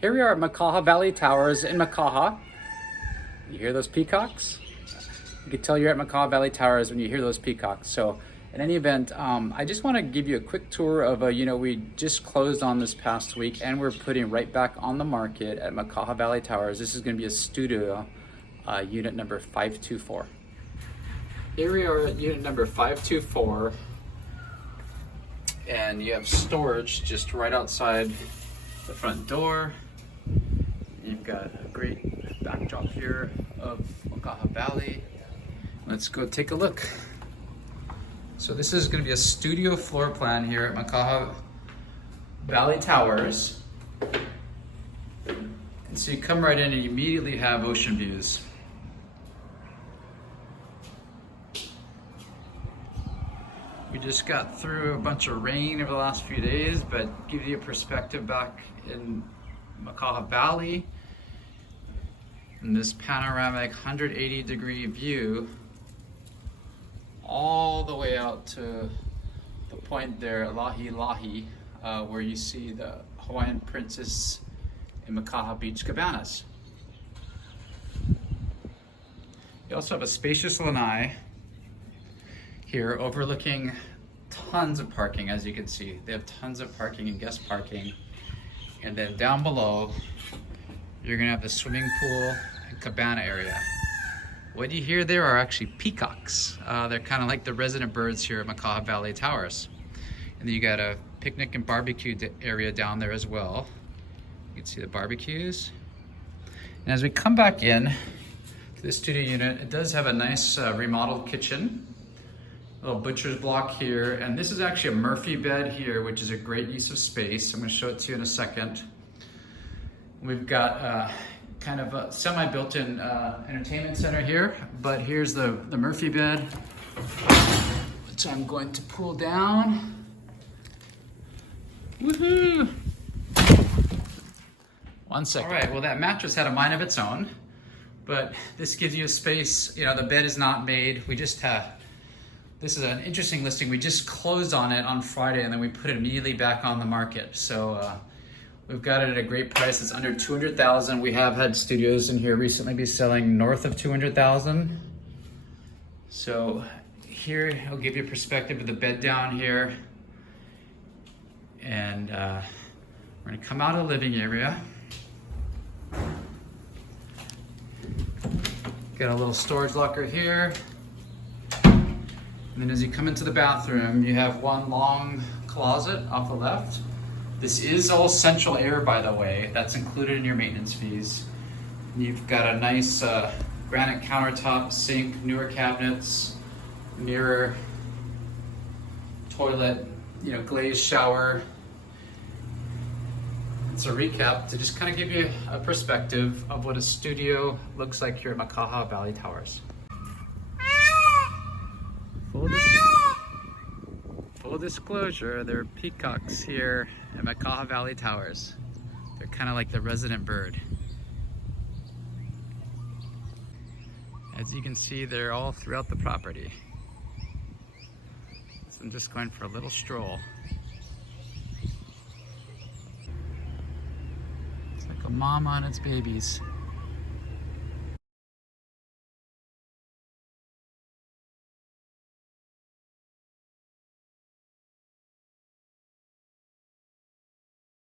Here we are at Makaha Valley Towers in Makaha. You hear those peacocks? You can tell you're at Makaha Valley Towers when you hear those peacocks. So in any event, I just want to give you a quick tour of we just closed on this past week and we're putting right back on the market at Makaha Valley Towers. This is going to be a studio, unit number 524. Here we are at unit number 524, and you have storage just right outside the front door. You've got a great backdrop here of Makaha Valley. Let's go take a look. So this is going to be a studio floor plan here at Makaha Valley Towers. And so you come right in and you immediately have ocean views. We just got through a bunch of rain over the last few days, but give you a perspective back in Makaha Valley. And this panoramic 180-degree view all the way out to the point there, Lahi Lahi, where you see the Hawaiian Princess in Makaha Beach Cabanas. You also have a spacious lanai here overlooking tons of parking. As you can see, they have tons of parking and guest parking. And then down below, you're gonna have the swimming pool and cabana area. What you hear there are actually peacocks. They're kind of like the resident birds here at Makaha Valley Towers. And then you got a picnic and barbecue area down there as well. You can see the barbecues. And as we come back in to the studio unit, it does have a nice remodeled kitchen. A little butcher's block here, and this is actually a Murphy bed here, which is a great use of space. I'm going to show it to you in a second. We've got kind of a semi-built-in entertainment center here, but here's the Murphy bed, which I'm going to pull down. Woohoo! One second. All right, well, that mattress had a mind of its own, but this gives you a space. You know, the bed is not made. We just have. This is an interesting listing. We just closed on it on Friday and then we put it immediately back on the market. So we've got it at a great price. It's under $200,000. We have had studios in here recently be selling north of $200,000. So here, I'll give you a perspective of the bed down here. And we're gonna come out of the living area. Got a little storage locker here. And then as you come into the bathroom, you have one long closet off the left. This is all central air, by the way. That's included in your maintenance fees. And you've got a nice granite countertop, sink, newer cabinets, mirror, toilet, glazed shower. It's a recap to just kind of give you a perspective of what a studio looks like here at Makaha Valley Towers. Full disclosure, there are peacocks here at Makaha Valley Towers. They're kind of like the resident bird. As you can see, they're all throughout the property. So I'm just going for a little stroll. It's like a mom on its babies.